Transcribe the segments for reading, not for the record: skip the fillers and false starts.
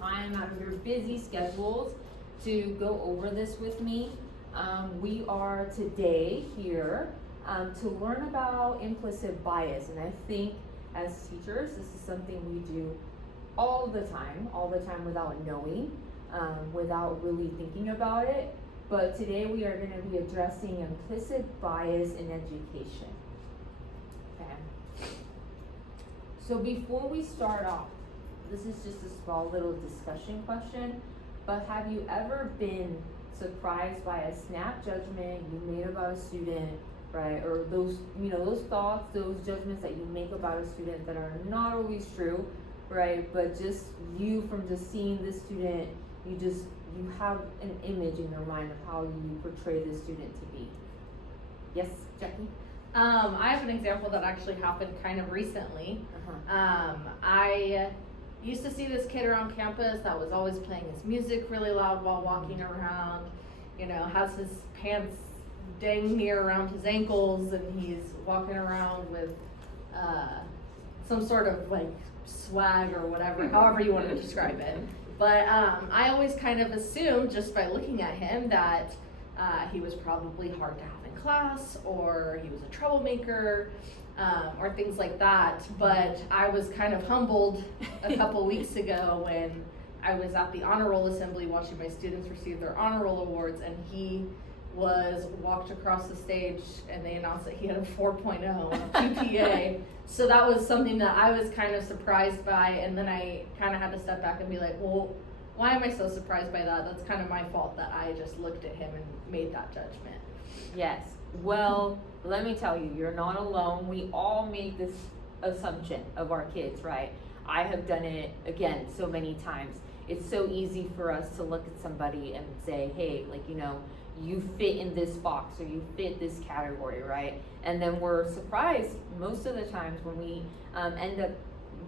time out of your busy schedules to go over this with me. We are today here to learn about implicit bias, and I think as teachers, this is something we do all the time without knowing, without really thinking about it. But today we are going to be addressing implicit bias in education. Okay. So before we start off, this is just a small little discussion question, but have you ever been surprised by a snap judgment you made about a student, right? Or those, those thoughts, those judgments that you make about a student that are not always true, right? But just from just seeing this student, you have an image in your mind of how you portray this student to be. Yes, Jackie? I have an example that actually happened kind of recently. I used to see this kid around campus that was always playing his music really loud while walking around, has his pants dang near around his ankles, and he's walking around with some sort of like swag or whatever, however you want to describe it. But I always kind of assumed just by looking at him that he was probably hard to have in class, or he was a troublemaker, or things like that. But I was kind of humbled a couple weeks ago when I was at the honor roll assembly watching my students receive their honor roll awards, and he was walked across the stage and they announced that he had a 4.0 on a GPA. So that was something that I was kind of surprised by, and then I kind of had to step back and be like, well, why am I so surprised by that? That's kind of my fault that I just looked at him and made that judgment. Yes. Well, let me tell you, you're not alone. We all make this assumption of our kids, right? I have done it, again, so many times. It's so easy for us to look at somebody and say, hey, you fit in this box, or you fit this category, right? And then we're surprised most of the times when we end up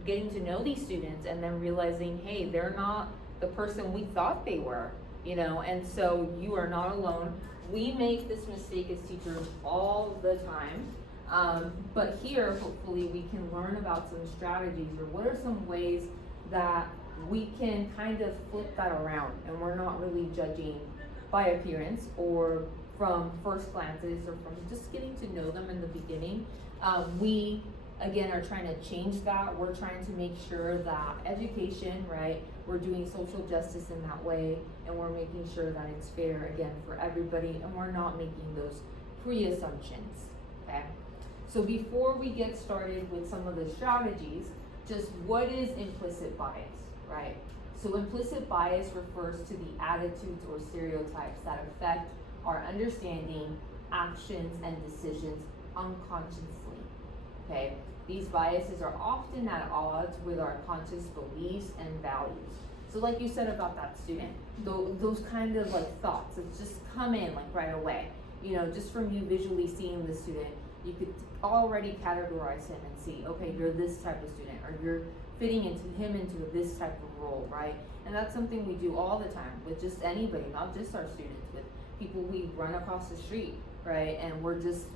getting to know these students and then realizing, hey, they're not the person we thought they were, and so you are not alone. We make this mistake as teachers all the time, but here, hopefully, we can learn about some strategies, or what are some ways that we can kind of flip that around, and we're not really judging by appearance or from first glances or from just getting to know them in the beginning. We, again, are trying to change that. We're trying to make sure that education, right, we're doing social justice in that way, and we're making sure that it's fair, again, for everybody, and we're not making those pre-assumptions, okay? So before we get started with some of the strategies, just what is implicit bias, right? So implicit bias refers to the attitudes or stereotypes that affect our understanding, actions, and decisions unconsciously, okay? These biases are often at odds with our conscious beliefs and values. So like you said about that student, those kind of thoughts that just come in right away, just from you visually seeing the student, you could already categorize him and see, okay, you're this type of student, or you're fitting into this type of role, right? And that's something we do all the time with just anybody, not just our students, with people we run across the street, right? And we're just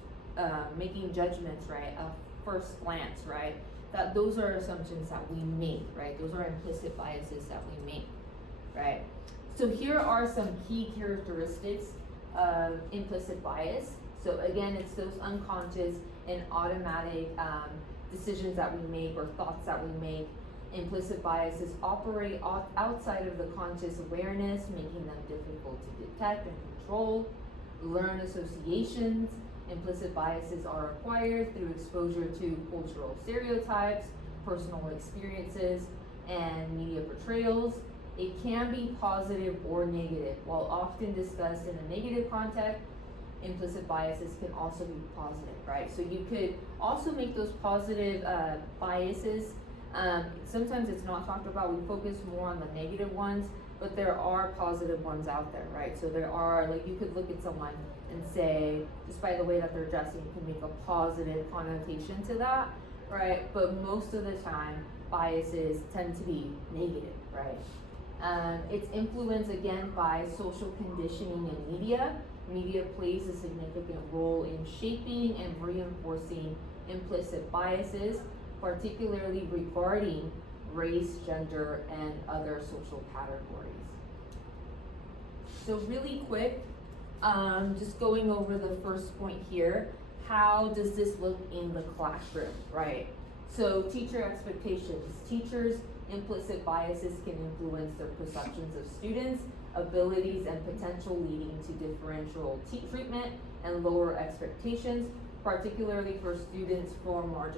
making judgments, right, at first glance, right? That those are assumptions that we make, right? Those are implicit biases that we make, right? So here are some key characteristics of implicit bias. So again, it's those unconscious and automatic decisions that we make, or thoughts that we make. Implicit biases operate outside of the conscious awareness, making them difficult to detect and control. Learned associations. Implicit biases are acquired through exposure to cultural stereotypes, personal experiences, and media portrayals. It can be positive or negative. While often discussed in a negative context, implicit biases can also be positive, right? So you could also make those positive biases. Sometimes it's not talked about. We focus more on the negative ones, but there are positive ones out there, right? So there are, you could look at someone and say, just by the way that they're dressing, you can make a positive connotation to that, right? But most of the time, biases tend to be negative, right? It's influenced, again, by social conditioning and media. Media plays a significant role in shaping and reinforcing implicit biases, particularly regarding race, gender, and other social categories. So really quick, just going over the first point here, how does this look in the classroom, right? So teacher expectations. Teachers' implicit biases can influence their perceptions of students' abilities and potential, leading to differential treatment and lower expectations, particularly for students from marginalized